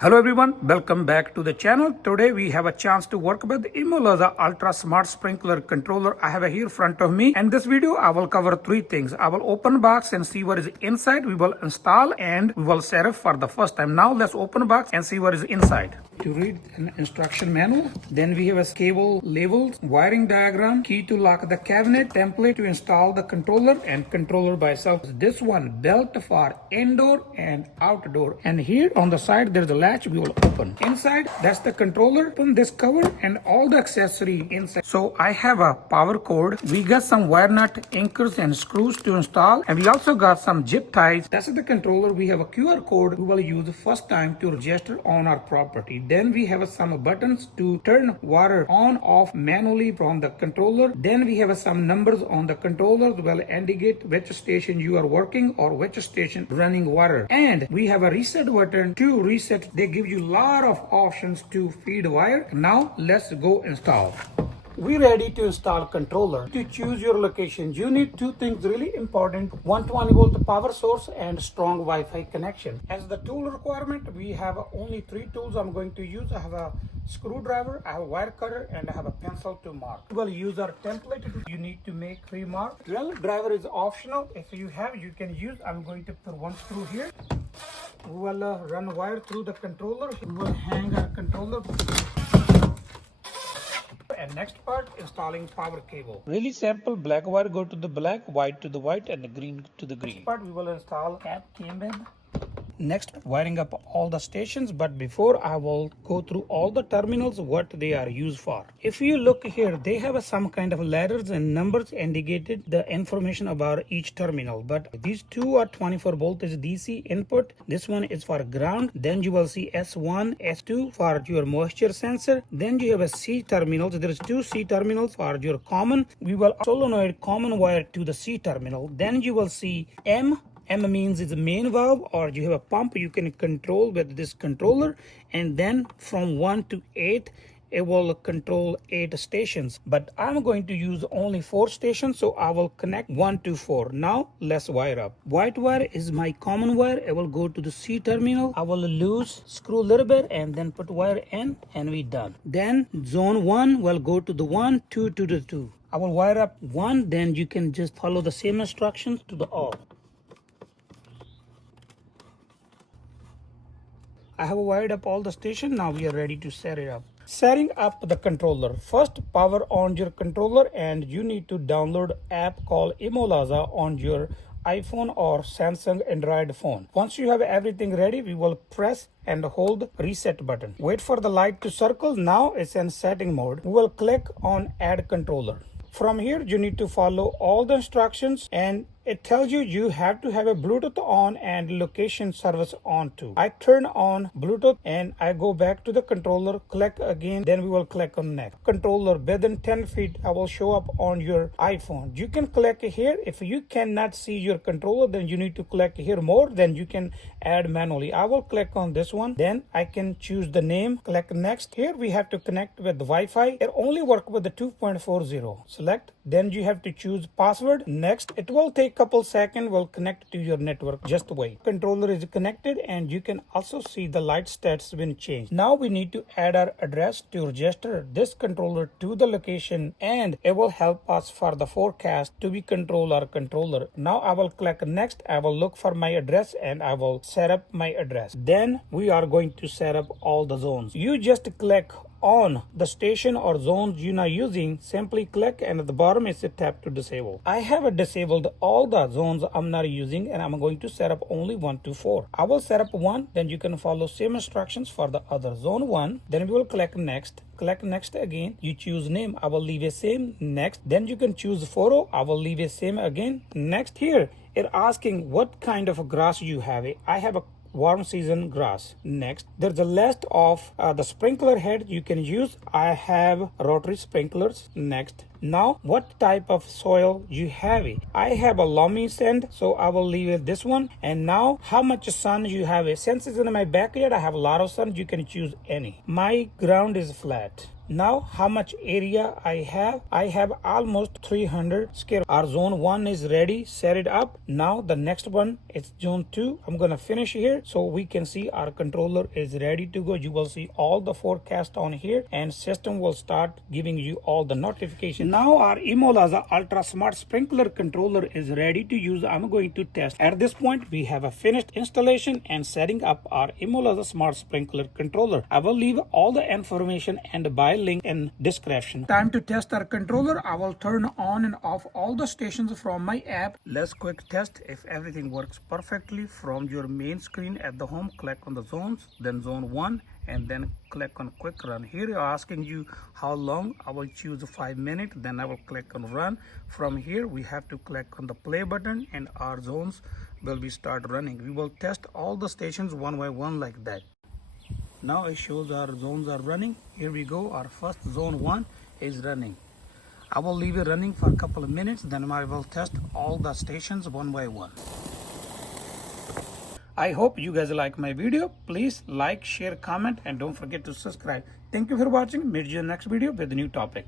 Hello everyone, welcome back to the channel. Today we have a chance to work with Imolaza Ultra Smart Sprinkler Controller. I have it here in front of me. And this video I will cover three things. I will open box and see what is inside. We will install and we will set it for the first time. Now let's open box and see what is inside. To read an instruction manual. Then we have a cable labels, wiring diagram, key to lock the cabinet, template to install the controller and controller by itself. This one belt for indoor and outdoor. And here on the side there's a latch we will open. Inside that's the controller. Open this cover and all the accessory inside. So I have a power cord. We got some wire nut, anchors and screws to install, and we also got some zip ties. That's the controller. We have a QR code we will use the first time to register on our property. Then we have some buttons to turn water on off manually from the controller. Then we have some numbers on the controller that will indicate which station you are working or which station running water. And we have a reset button to reset. They give you a lot of options to feed wire. Now let's go install. We're ready to install controller. To choose your location, you need two things really important: 120 volt power source and strong Wi-Fi connection. As the tool requirement, we have only three tools I'm going to use. I have a screwdriver, I have a wire cutter, and I have a pencil to mark. We will use our template. You need to make three marks. Drill driver is optional. If you have, you can use. I'm going to put one screw here. We will run wire through the controller. We will hang our controller. And next part, installing power cable. Really simple. Black wire go to the black, white to the white, and the green to the green. Next part we will install cap cable. Next, wiring up all the stations, but before I will go through all the terminals, what they are used for. If you look here, they have some kind of letters and numbers indicated the information about each terminal, but these two are 24 voltage DC input. This one is for ground. Then you will see S1, S2 for your moisture sensor. Then you have a C terminals. There is two C terminals for your common. We will solenoid common wire to the C terminal. Then you will see M means it's a main valve, or you have a pump you can control with this controller. And then from 1 to 8, it will control 8 stations. But I'm going to use only 4 stations, so I will connect 1 to 4. Now let's wire up. White wire is my common wire. It will go to the C terminal. I will loose screw a little bit and then put wire in, and we done. Then zone 1 will go to the 1, 2 to the 2. I will wire up 1, then you can just follow the same instructions to the all. I have wired up all the station. Now we are ready to set it up. Setting up the controller. First, power on your controller, and you need to download app called Imolaza on your iPhone or Samsung Android phone. Once you have everything ready, we will press and hold reset button. Wait for the light to circle. Now it's in setting mode. We will click on add controller. From here, you need to follow all the instructions, and it tells you have to have a Bluetooth on and location service on too. I turn on Bluetooth and I go back to the controller, click again, then we will click on next. Controller within 10 feet, I will show up on your iPhone. You can click here. If you cannot see your controller, then you need to click here more, then you can add manually. I will click on this one, then I can choose the name, click next. Here we have to connect with the Wi-Fi. It only work with the 2.40. Select, then you have to choose password. Next, it will take couple seconds, will connect to your network. Just wait. Controller is connected, and you can also see the light stats been changed. Now we need to add our address to register this controller to the location, and it will help us for the forecast to be control our controller. Now I will click next. I will look for my address and I will set up my address. Then we are going to set up all the zones. You just click on the station or zones you're not using, simply click, and at the bottom is a tap to disable. I have disabled all the zones I'm not using, and I'm going to set up only 1 to 4. I will set up 1, then you can follow same instructions for the other. Zone 1, then we will click next. Click next again. You choose name. I will leave a same. Next. Then you can choose photo. I will leave a same again. Next. Here it asking what kind of grass you have. I have a warm season grass. Next, there's a list of the sprinkler head you can use. I have rotary sprinklers. Next, now what type of soil you have? I have a loamy sand, so I will leave it this one. And now how much sun you have? Since it's in my backyard, I have a lot of sun. You can choose any. My ground is flat. Now how much area I have? I have almost 300 square. Our zone 1 is ready, set it up. Now the next one is zone 2. I'm gonna finish here so we can see our controller is ready to go. You will see all the forecast on here and system will start giving you all the notification. Now our Imolaza Ultra Smart Sprinkler controller is ready to use. I'm going to test. At this point we have a finished installation and setting up our Imolaza Smart Sprinkler controller. I will leave all the information and buy link in description. Time to test our controller. I will turn on and off all the stations from my app. Let's quick test if everything works perfectly. From your main screen at the home, click on the zones, then zone 1 and then click on quick run. Here you're asking you how long. I will choose 5 minutes, then I will click on run. From here we have to click on the play button and our zones will be start running. We will test all the stations one by one like that. Now it shows our zones are running. Here we go. Our first zone 1 is running. I will leave it running for a couple of minutes, then I will test all the stations one by one. I hope you guys like my video. Please like, share, comment and don't forget to subscribe. Thank you for watching. Meet you in the next video with a new topic.